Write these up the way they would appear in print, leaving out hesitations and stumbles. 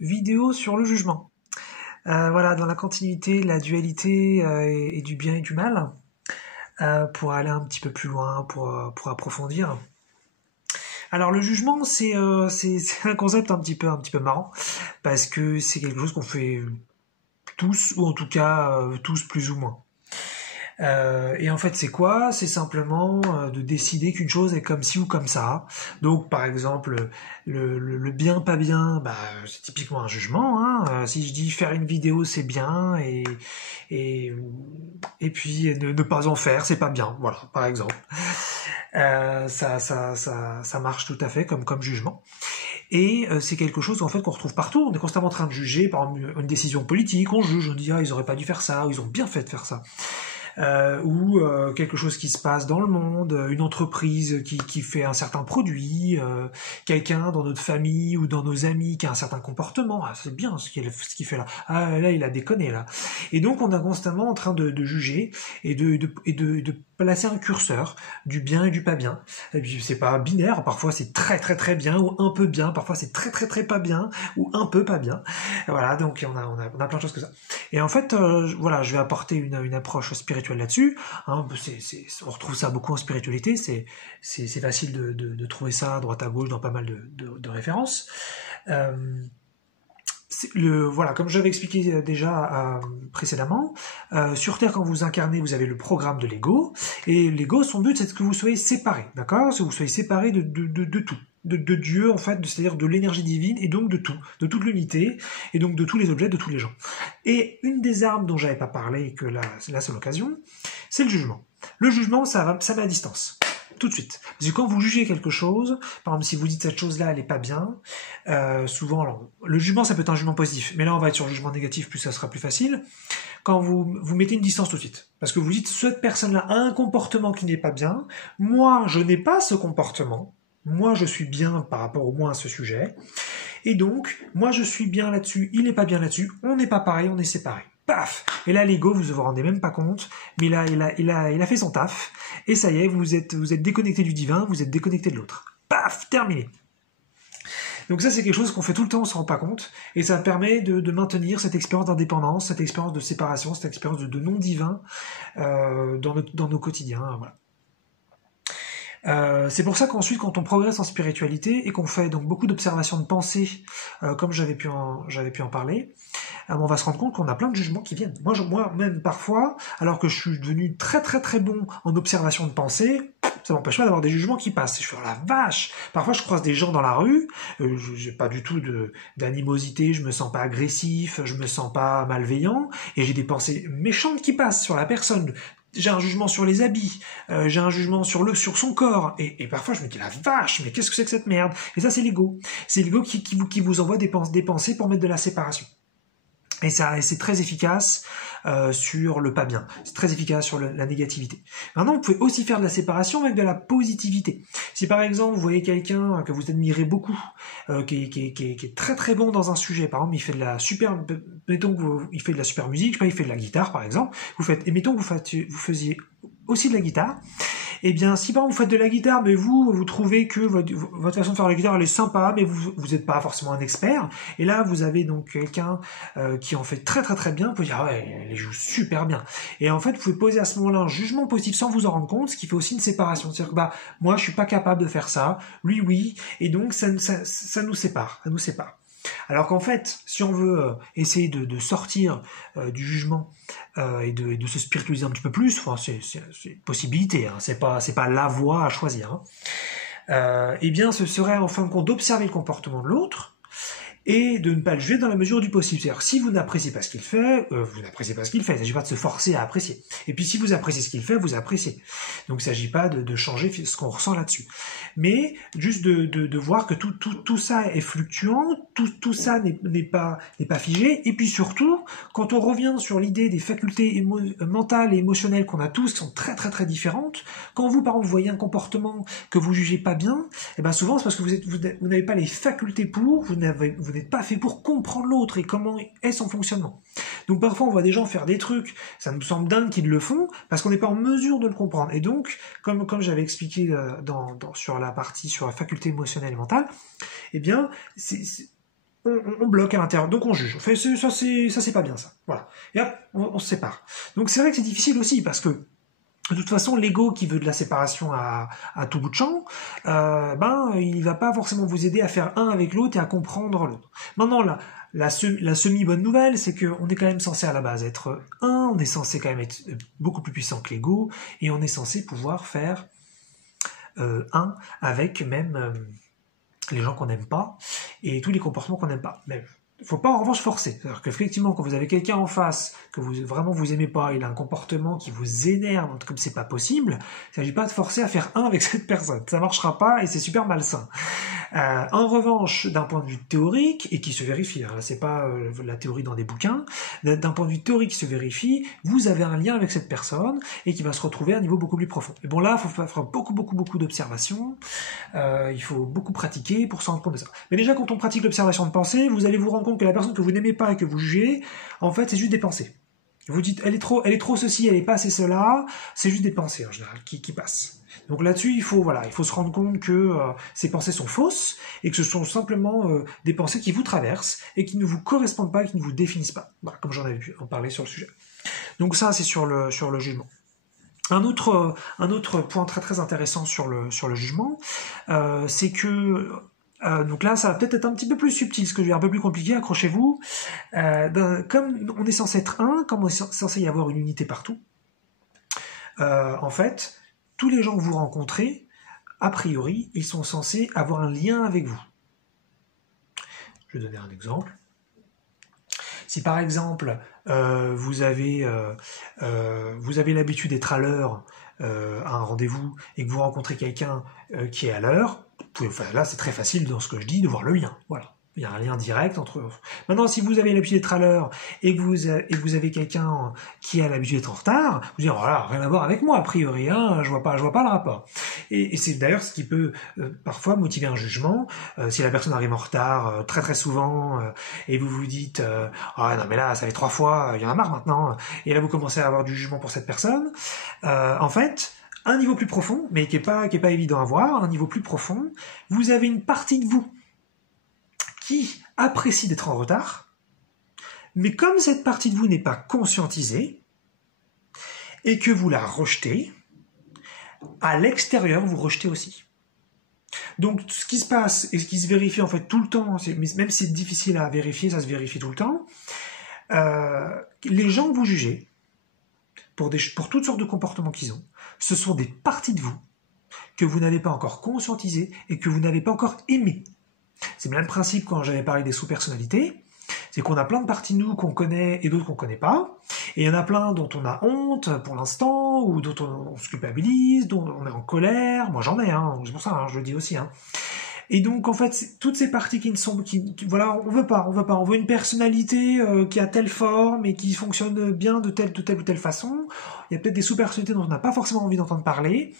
vidéo sur le jugement. Voilà, dans la continuité, la dualité et du bien et du mal, pour aller un petit peu plus loin, pour approfondir. Alors le jugement, c'est un concept un petit peu marrant, parce que c'est quelque chose qu'on fait tous, ou en tout cas tous plus ou moins. Et en fait, c'est quoi? C'est simplement de décider qu'une chose est comme ci ou comme ça. Donc, par exemple, le bien, pas bien, bah, c'est typiquement un jugement. Hein. Si je dis faire une vidéo, c'est bien, et, et puis ne pas en faire, c'est pas bien. Voilà, par exemple. Ça marche tout à fait comme jugement. Et c'est quelque chose en fait qu'on retrouve partout. On est constamment en train de juger, par exemple, une décision politique. On juge, on dit ah ils auraient pas dû faire ça, ou ils ont bien fait de faire ça. Ou quelque chose qui se passe dans le monde, une entreprise qui fait un certain produit, quelqu'un dans notre famille ou dans nos amis qui a un certain comportement, ah, c'est bien ce qu'il fait là, ah là il a déconné là. Et donc on est constamment en train de juger et de placer un curseur du bien et du pas bien. Et puis c'est pas binaire, parfois c'est très très très bien ou un peu bien, parfois c'est très très très pas bien ou un peu pas bien. Voilà, donc on a plein de choses que ça. Et en fait, voilà, je vais apporter une approche spirituelle là-dessus. Hein, on retrouve ça beaucoup en spiritualité. C'est facile de trouver ça à droite à gauche dans pas mal de références. Euh, voilà, comme j'avais expliqué déjà précédemment, sur Terre, quand vous incarnez, vous avez le programme de l'ego, et l'ego, son but, c'est que vous soyez séparés, d'accord? Que vous soyez séparés de tout. De Dieu, en fait, c'est-à-dire de l'énergie divine, et donc de tout, de toute l'unité, et donc de tous les objets, de tous les gens. Et une des armes dont j'avais pas parlé, et que là c'est l'occasion, c'est le jugement. Le jugement, ça met à distance. Tout de suite. Parce que quand vous jugez quelque chose, par exemple, si vous dites cette chose-là, elle est pas bien, souvent, alors, le jugement, ça peut être un jugement positif, mais là, on va être sur le jugement négatif, plus ça sera plus facile. Quand vous mettez une distance tout de suite, parce que vous dites, cette personne-là a un comportement qui n'est pas bien, moi, je n'ai pas ce comportement, moi, je suis bien par rapport au moins à ce sujet, et donc, moi, je suis bien là-dessus, il n'est pas bien là-dessus, on n'est pas pareil, on est séparés. Paf! Et là, l'ego, vous vous rendez même pas compte, mais là, il a fait son taf, et ça y est, vous êtes déconnecté du divin, vous êtes déconnecté de l'autre. Paf! Terminé. Donc ça, c'est quelque chose qu'on fait tout le temps, on se rend pas compte, et ça permet de maintenir cette expérience d'indépendance, cette expérience de séparation, cette expérience de non-divin dans nos quotidiens. Voilà. C'est pour ça qu'ensuite, quand on progresse en spiritualité et qu'on fait donc beaucoup d'observations de pensée, comme j'avais pu en parler, on va se rendre compte qu'on a plein de jugements qui viennent. Moi, même parfois, alors que je suis devenu très très très bon en observation de pensée, ça m'empêche pas d'avoir des jugements qui passent. Je suis la vache. Parfois, je croise des gens dans la rue, j'ai pas du tout d'animosité, je me sens pas agressif, je me sens pas malveillant, et j'ai des pensées méchantes qui passent sur la personne. J'ai un jugement sur les habits, j'ai un jugement sur son corps, et parfois je me dis la vache, mais qu'est-ce que c'est que cette merde? Et ça, c'est l'ego. C'est l'ego qui vous envoie des pensées pour mettre de la séparation. Et c'est très efficace sur le pas bien. C'est très efficace sur la négativité. Maintenant, vous pouvez aussi faire de la séparation avec de la positivité. Si par exemple, vous voyez quelqu'un que vous admirez beaucoup, qui est très très bon dans un sujet, par exemple, il fait de la super, mettons il fait de la super musique, je sais pas, il fait de la guitare par exemple, et mettons que vous faisiez aussi de la guitare, eh bien, si par exemple vous faites de la guitare, mais vous trouvez que votre façon de faire la guitare, elle est sympa, mais vous n'êtes pas forcément un expert, et là, vous avez donc quelqu'un qui en fait très très très bien, vous pouvez dire, ah ouais, elle joue super bien. Et en fait, vous pouvez poser à ce moment-là un jugement positif sans vous en rendre compte, ce qui fait aussi une séparation. C'est-à-dire que, moi, je suis pas capable de faire ça, lui, oui, et donc ça nous sépare, ça nous sépare. Alors qu'en fait, si on veut essayer de sortir du jugement et de se spiritualiser un petit peu plus, enfin, c'est une possibilité, hein, c'est pas la voie à choisir. Hein. Eh bien, ce serait en fin de compte d'observer le comportement de l'autre et de ne pas le juger dans la mesure du possible. C'est-à-dire, si vous n'appréciez pas ce qu'il fait, vous n'appréciez pas ce qu'il fait. Il ne s'agit pas de se forcer à apprécier. Et puis, si vous appréciez ce qu'il fait, vous appréciez. Donc, il ne s'agit pas de changer ce qu'on ressent là-dessus. Mais juste de voir que tout ça est fluctuant, tout ça n'est pas figé. Et puis surtout, quand on revient sur l'idée des facultés mentales et émotionnelles qu'on a tous, qui sont très très très différentes, quand vous, par exemple, voyez un comportement que vous jugez pas bien, et ben souvent c'est parce que vous n'avez pas les facultés pour, vous n'êtes pas fait pour comprendre l'autre et comment est son fonctionnement. Donc parfois on voit des gens faire des trucs, ça nous semble dingue qu'ils le font, parce qu'on n'est pas en mesure de le comprendre. Et donc, comme j'avais expliqué sur la partie sur la faculté émotionnelle et mentale, eh bien, on bloque à l'intérieur, donc on juge. Fait, ça c'est pas bien ça. Voilà. Et hop, on se sépare. Donc c'est vrai que c'est difficile aussi parce que de toute façon, l'ego qui veut de la séparation à tout bout de champ, il va pas forcément vous aider à faire un avec l'autre et à comprendre l'autre. Maintenant, la semi-bonne nouvelle, c'est qu'on est quand même censé à la base être un, on est censé quand même être beaucoup plus puissant que l'ego, et on est censé pouvoir faire un avec même les gens qu'on n'aime pas, et tous les comportements qu'on n'aime pas. Mais faut pas en revanche forcer. C'est-à-dire qu'effectivement, quand vous avez quelqu'un en face que vous aimez pas, il a un comportement qui vous énerve, comme c'est pas possible, il s'agit pas de forcer à faire un avec cette personne. Ça marchera pas et c'est super malsain. En revanche, d'un point de vue théorique, et qui se vérifie, là c'est pas la théorie dans des bouquins, d'un point de vue théorique qui se vérifie, vous avez un lien avec cette personne et qui va se retrouver à un niveau beaucoup plus profond. Et bon là, il faut faire beaucoup d'observations, il faut beaucoup pratiquer pour s'en rendre compte de ça. Mais déjà, quand on pratique l'observation de pensée, vous allez vous rendre compte que la personne que vous n'aimez pas et que vous jugez, en fait, c'est juste des pensées. Vous dites, elle est trop ceci, elle est pas assez cela, c'est juste des pensées en général qui passent. Donc là-dessus, il faut se rendre compte que ces pensées sont fausses et que ce sont simplement des pensées qui vous traversent et qui ne vous correspondent pas, qui ne vous définissent pas. Voilà, comme j'en avais pu en parler sur le sujet. Donc ça, c'est sur le jugement. Un autre point très très intéressant sur le jugement, c'est que donc là, ça va peut-être être un petit peu plus subtil, ce que je vais dire un peu plus compliqué, accrochez-vous. Comme on est censé être un, comme on est censé y avoir une unité partout, en fait, tous les gens que vous rencontrez, a priori, ils sont censés avoir un lien avec vous. Je vais donner un exemple. Si par exemple, vous avez l'habitude d'être à l'heure à un rendez-vous et que vous rencontrez quelqu'un qui est à l'heure, là c'est très facile dans ce que je dis de voir le lien. Voilà. Il y a un lien direct entre eux. Maintenant, si vous avez l'habitude d'être à l'heure et que vous avez quelqu'un qui a l'habitude d'être en retard, vous dites voilà, rien à voir avec moi a priori, hein, je vois pas le rapport. Et c'est d'ailleurs ce qui peut parfois motiver un jugement. Si la personne arrive en retard très très souvent et vous vous dites ah non mais là ça fait 3 fois, il y en a marre maintenant. Et là vous commencez à avoir du jugement pour cette personne. En fait, un niveau plus profond, mais qui est pas évident à voir, un niveau plus profond, vous avez une partie de vous qui apprécie d'être en retard, mais comme cette partie de vous n'est pas conscientisée, et que vous la rejetez, à l'extérieur, vous rejetez aussi. Donc, ce qui se passe, et ce qui se vérifie en fait tout le temps, même si c'est difficile à vérifier, ça se vérifie tout le temps, les gens que vous jugez, pour toutes sortes de comportements qu'ils ont, ce sont des parties de vous que vous n'avez pas encore conscientisées et que vous n'avez pas encore aimées. C'est bien le principe quand j'avais parlé des sous-personnalités, c'est qu'on a plein de parties de nous qu'on connaît et d'autres qu'on connaît pas, et il y en a plein dont on a honte pour l'instant, ou dont on se culpabilise, dont on est en colère, moi j'en ai, hein, c'est pour ça, je le dis aussi, hein. Et donc en fait, toutes ces parties voilà, on veut une personnalité qui a telle forme et qui fonctionne bien de telle ou telle façon. Il y a peut-être des sous-personnalités dont on n'a pas forcément envie d'entendre parler.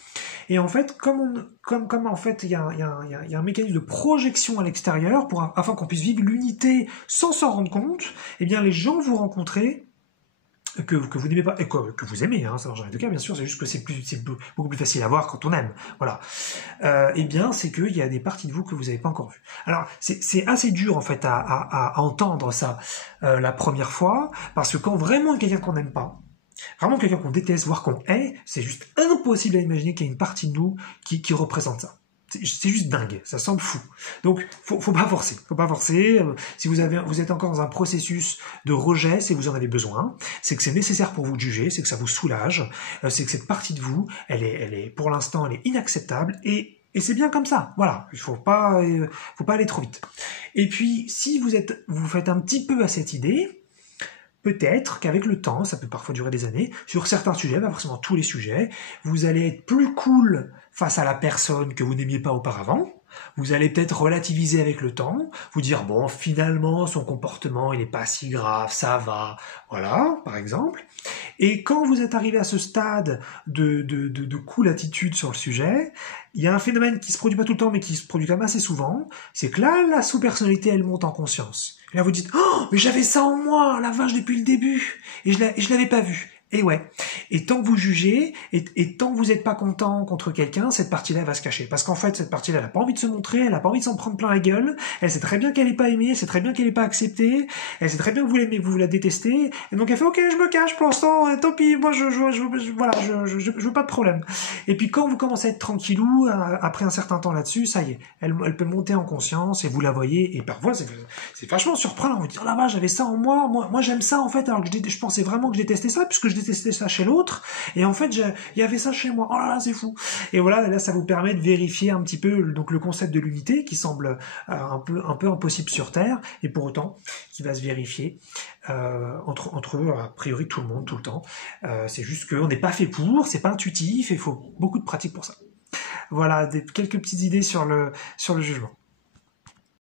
Et en fait, comme en fait il y a un mécanisme de projection à l'extérieur afin qu'on puisse vivre l'unité sans s'en rendre compte, eh bien les gens que vous rencontrez que vous n'aimez pas, et que vous aimez, hein, ça marche dans les deux cas, bien sûr, c'est juste que c'est beaucoup plus facile à voir quand on aime, voilà. Eh bien, c'est qu'il y a des parties de vous que vous n'avez pas encore vues. Alors, c'est assez dur, en fait, à entendre ça la première fois, parce que quand vraiment quelqu'un qu'on n'aime pas, vraiment quelqu'un qu'on déteste, voire qu'on hait, c'est juste impossible à imaginer qu'il y ait une partie de nous qui représente ça. C'est juste dingue, ça semble fou. Donc, faut pas forcer. Si vous êtes encore dans un processus de rejet, c'est que vous en avez besoin, c'est que c'est nécessaire pour vous de juger, c'est que ça vous soulage, c'est que cette partie de vous, elle est, pour l'instant, elle est inacceptable et c'est bien comme ça. Voilà, il faut pas aller trop vite. Et puis, si vous faites un petit peu à cette idée, peut-être qu'avec le temps, ça peut parfois durer des années, sur certains sujets, pas forcément tous les sujets, vous allez être plus cool face à la personne que vous n'aimiez pas auparavant, vous allez peut-être relativiser avec le temps, vous dire bon, finalement, son comportement, il n'est pas si grave, ça va, voilà, par exemple. Et quand vous êtes arrivé à ce stade de cool attitude sur le sujet, il y a un phénomène qui se produit pas tout le temps, mais qui se produit quand même assez souvent, c'est que là, la sous-personnalité, elle monte en conscience. Et là, vous dites, oh, mais j'avais ça en moi, la vache, depuis le début, et je l'avais pas vu. Et ouais. Et tant que vous jugez, et tant que vous n'êtes pas content contre quelqu'un, cette partie-là va se cacher. Parce qu'en fait, cette partie-là, elle n'a pas envie de se montrer, elle n'a pas envie de s'en prendre plein la gueule, elle sait très bien qu'elle n'est pas aimée, elle sait très bien qu'elle n'est pas acceptée, elle sait très bien que vous l'aimez, que vous la détestez, et donc elle fait, ok, je me cache pour l'instant, tant pis, moi voilà, je veux pas de problème. Et puis quand vous commencez à être tranquillou, après un certain temps là-dessus, ça y est, elle peut monter en conscience, et vous la voyez, et parfois c'est vachement surprenant, vous dites, oh là bas, j'avais ça en moi j'aime ça en fait, alors que je pensais vraiment que je détestais ça, puisque je détestais ça chez l'autre, et en fait il y avait ça chez moi, oh là là c'est fou. Et voilà, là ça vous permet de vérifier un petit peu donc le concept de l'unité qui semble un peu impossible sur Terre, et pour autant qui va se vérifier entre a priori tout le monde, tout le temps. C'est juste qu'on n'est pas fait pour, c'est pas intuitif, et il faut beaucoup de pratique pour ça. Voilà, quelques petites idées sur le jugement.